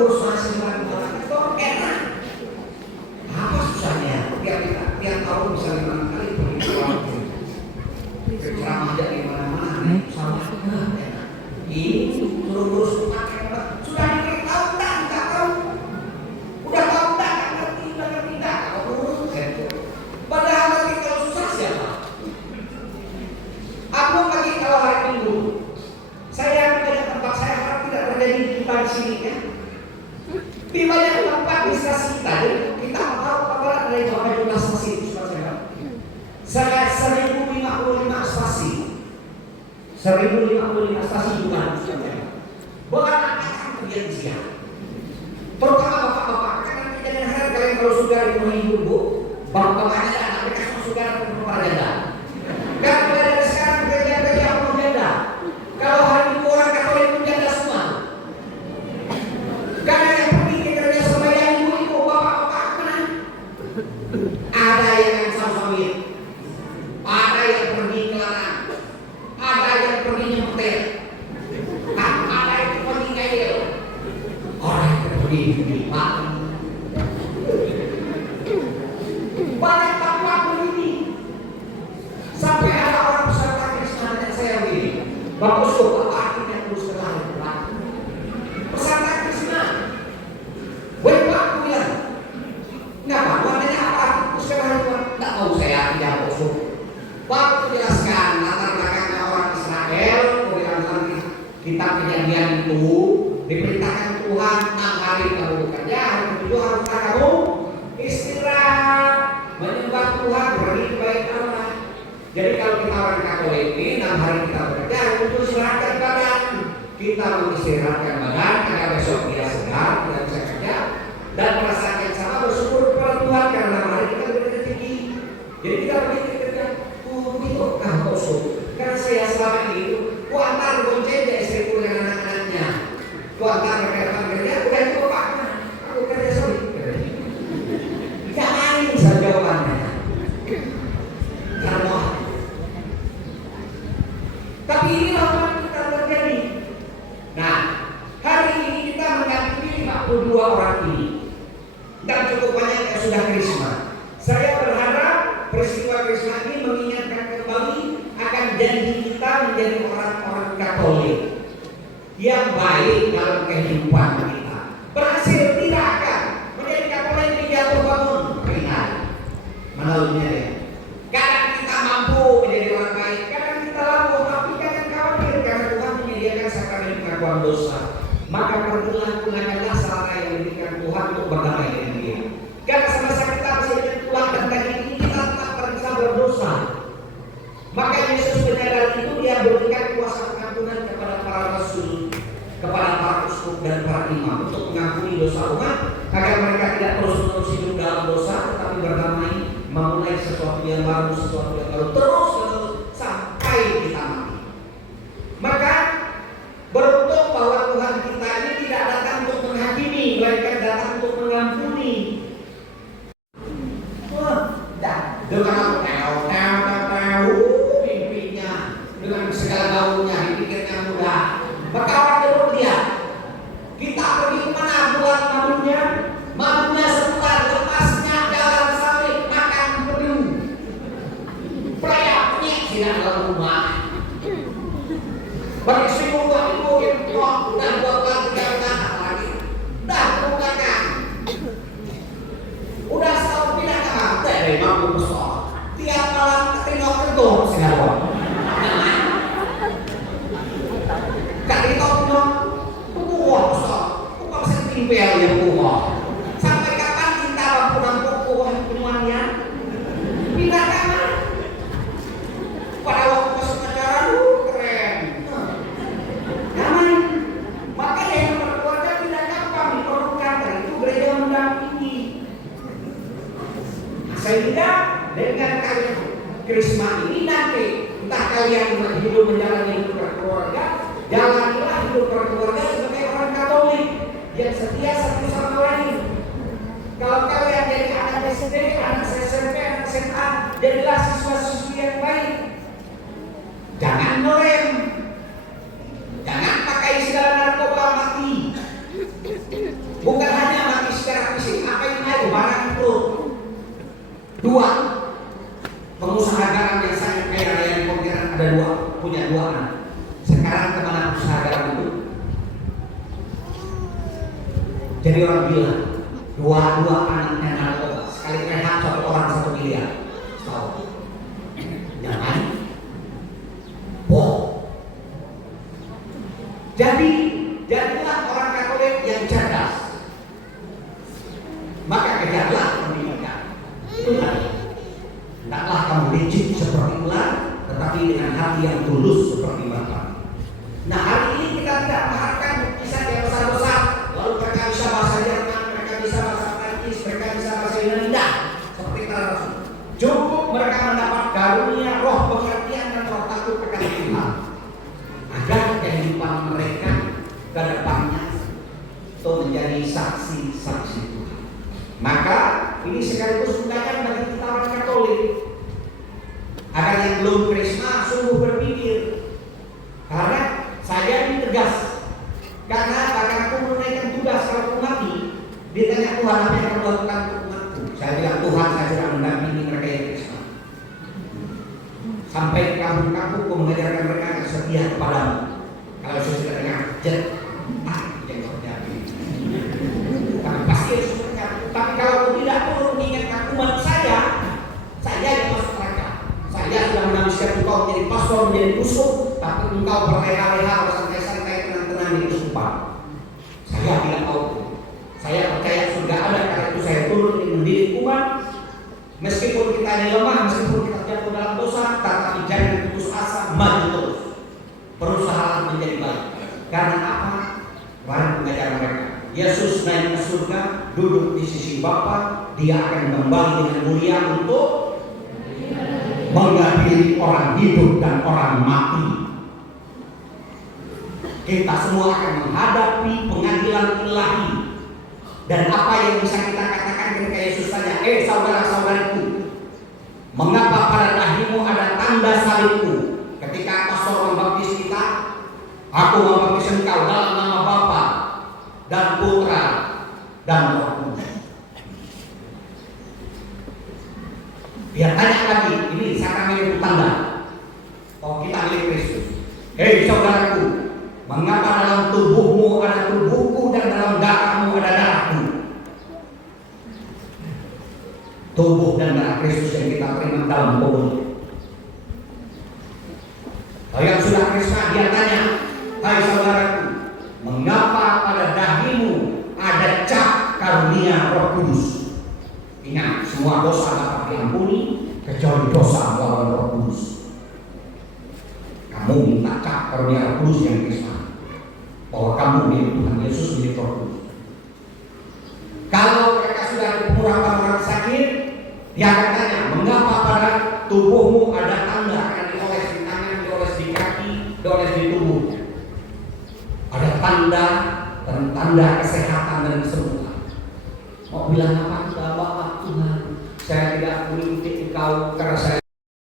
terus masih melakukan itu enak. Apa susahnya? Tiap tahun bisa 5 kali pergi ke luar negeri. Berceramah di mana-mana, sama enak. Ini terus pakai sudah diberitahu tak? Nggak tahu. Udah tahu tak? Nggak ngerti tak? Kalau urus gitu. Padahal nanti kalau susah siapa? Aku pagi kalau hari Minggu, saya punya tempat saya harap tidak terjadi kita di sini ya. Di banyak tempat di stasi kita, kita tahu kabar ada yang berapa jumlah stasi itu saya 1055 stasi. 1055 stasi juga. Bukan akan perjanjian. Terutama bapak-bapak, kan nanti jangan heran kalian kalau sudah dimulai ibu, bapak-bapaknya dan anak mereka sudah perempuan janda. Kan mulai sekarang kerja-kerja orang janda. Kalau hari itu orang Katolik pun janda semua. Karena yang pergi ke kerja sama yang ibu-ibu, bapak-bapak mana? Ada yang sama-sama, ada yang pergi ke ladang, ada yang pergi nyetir, ada yang pergi ngayel, orang yang pergi di mati. Banyak tempat begini. Sampai ada orang peserta Kristus yang saya begini, Bapak Ustaz, apa artinya terus terlalu berat? Peserta Kristus, Bapak bilang, ngapa? Warnanya apa arti terus terlalu berat? Tak tahu saya artinya Bapak Ustaz. Bapak menjelaskan latar belakangnya orang Israel, kemudian nanti kita kejadian itu diperintahkan Tuhan 6 hari kamu bekerja, hari ke-7 harus kamu istirahat, menyembah Tuhan, pergi ke bait Allah. Jadi kalau kita orang Katolik ini 6 hari kita bekerja, untuk istirahatkan badan, kita mengistirahatkan badan agar besok dia segar, tidak bisa kerja, dan merasakan sama bersyukur kepada Tuhan karena 6 hari kita berrezeki. Jadi kita pergi kerja, begitu kosong. Karena saya selama ini ku antar bonceng ya istriku dengan anak-anaknya, ku antar mereka kerja, udah itu Pak, aku kerja sorry. Jangan bisa jawabannya. Karena tapi inilah yang kita terjadi. Nah, hari ini kita mendampingi 52 orang ini dan cukup banyak yang sudah krisma. Saya berharap peristiwa krisma ini mengingatkan kembali akan janji kita menjadi orang-orang Katolik yang baik dalam kehidupan kita. Berhasil tidak akan menjadi Katolik di jatuh bangun ringan. Menalunya ya. Kadang kita mampu menjadi orang baik, kadang kita lampu, tapi jangan khawatir karena Tuhan menyediakan sakramen pengakuan dosa. Maka gunakanlah sarana yang diberikan Tuhan untuk berdamai dengan Dia. Karena semasa kita masih dengan Tuhan dan daging ini kita tetap bisa berdosa. Maka Yesus menyadari itu, Dia berikan kuasa pengampunan kepada para rasul, kepada para uskup dan para imam untuk mengampuni dosa umat agar mereka tidak terus-menerus hidup dalam dosa, tetapi berdamai, memulai sesuatu yang baru, terus sampai kita mati. Maka beruntung bahwa Tuhan kita ini tidak datang untuk menghakimi, melainkan datang untuk mengampuni. Dengan mimpinya, dengan segala gaulnya, dipikirnya mudah. Maka orang terus dia, kita pergi kemana buat madunya? Madunya sebentar, lepasnya jalan sawit, makan pedu, pelayaknya tidak dalam rumah. Bagi semua itu dan buatkan tinggalkan lagi, dan bukakan. Udah setahun pindah ke pantai dari mampu besar. Tiap malam ketinggal kedor segala. Ketinggal kedor, buah besar. Bukan sentimpel yang buah. Sampai kapan kita mampu buah penuannya? Pindah kamar. Pada waktu masuk acara, keren. Nyaman. Maka yang berkeluarga tidak gampang diperlukan. Itu gereja mendampingi. Sehingga dengan kalian krisma ini nanti entah kalian hidup menjalani hidup berkeluarga, jalanilah hidup berkeluarga sebagai orang Katolik yang setia satu sama lain. Kalau kalian jadi anak SD, anak SMP, anak SMA, jadilah siswa-siswi yang baik. Jangan ngerem, jangan pakai segala narkoba mati. Dua, pengusaha garam yang sangat kaya raya di Pontianak ada punya dua anak. Sekarang kemana usaha garam itu? Jadi orang gila. Dua anaknya narkoba. Sekali rehat 1 orang 1 miliar. Tahu? Jangan. Jadi jadilah orang Katolik yang cerdas. Maka kejarlah pendidikan. Itu tadi. Hendaklah kamu licik seperti ular, tetapi dengan hati yang tulus seperti bata. Nah, hari ini kita tidak mengharapkan kisah yang besar-besar. Lalu mereka bisa bahasa Jerman, mereka bisa bahasa Prancis, mereka bisa bahasa Yunani. Seperti para rasul. Cukup mereka mendapat karunia roh pengertian dan roh takut akan Tuhan, agar kehidupan mereka ke depannya itu menjadi saksi-saksi Tuhan. Maka ini sekaligus undangan bagi kita orang Katolik agar yang belum krisma sungguh berpikir. Karena saya ini tegas. Karena aku menunaikan tugas kalau aku mati, ditanya Tuhan apa yang kamu lakukan untuk umatku. Saya bilang Tuhan, saya sudah mendampingi mereka yang krisma. Sampai kampung-kampungku mengajarkan mereka yang setia kepadamu. Kalau saya sudah dengar yang terjadi. Tapi pasti harus mereka. Tapi kalau tidak perlu mengingatkan umat saya yang masuk neraka. Saya sudah menghabiskan engkau menjadi pastor, menjadi uskup, tapi engkau berleha-leha, bersantai-santai, tenang-tenang di uskupan. Saya tidak tahu. Saya percaya surga ada, karena itu saya turun untuk mendidik umat. Meskipun kita ini lemah, meskipun kita jatuh dalam dosa, tetapi jangan putus asa, maju terus. Berusaha menjadi baik. Karena apa? Mari mengajar mereka. Yesus naik ke surga, duduk di sisi Bapa, dia akan kembali dengan mulia untuk mengadili orang hidup dan orang mati. Kita semua akan menghadapi pengadilan ilahi. Dan apa yang bisa kita katakan ketika Yesus tanya, saudara-saudariku, mengapa pada dahimu ada tanda salibku? Ketika pastor membaptis kita, aku membaptis engkau dalam nama Bapa dan Putra dan Roh Kudus. Dia tanya lagi, ini sakramen itu tanda. Oh, kita milik Kristus. Saudaraku, mengapa dalam tubuhmu ada tubuhku dan dalam darahmu ada darahku? Tubuh dan darah Kristus yang kita terima dalam komunitas. Kalau yang sudah krisma, dia tanya, hai saudaraku, mengapa pada dahimu ada cap karunia Roh Kudus? Ingat, semua dosa dapat diampuni kecuali dosa melawan Roh Kudus. Kamu minta cap karunia Roh Kudus yang krisma, bahwa kamu milik Tuhan Yesus, milik Roh Kudus. Kalau mereka sudah dipemurahkan orang sakit, dia akan tanya, mengapa pada tubuhmu ada tanda? Karena dioles di tangan, dioles di kaki, dioles di tubuh. Ada tanda dan tanda kesehatan dan kesembuhan. Mau bilang apa? Kita Bapak Tuhan, saya tidak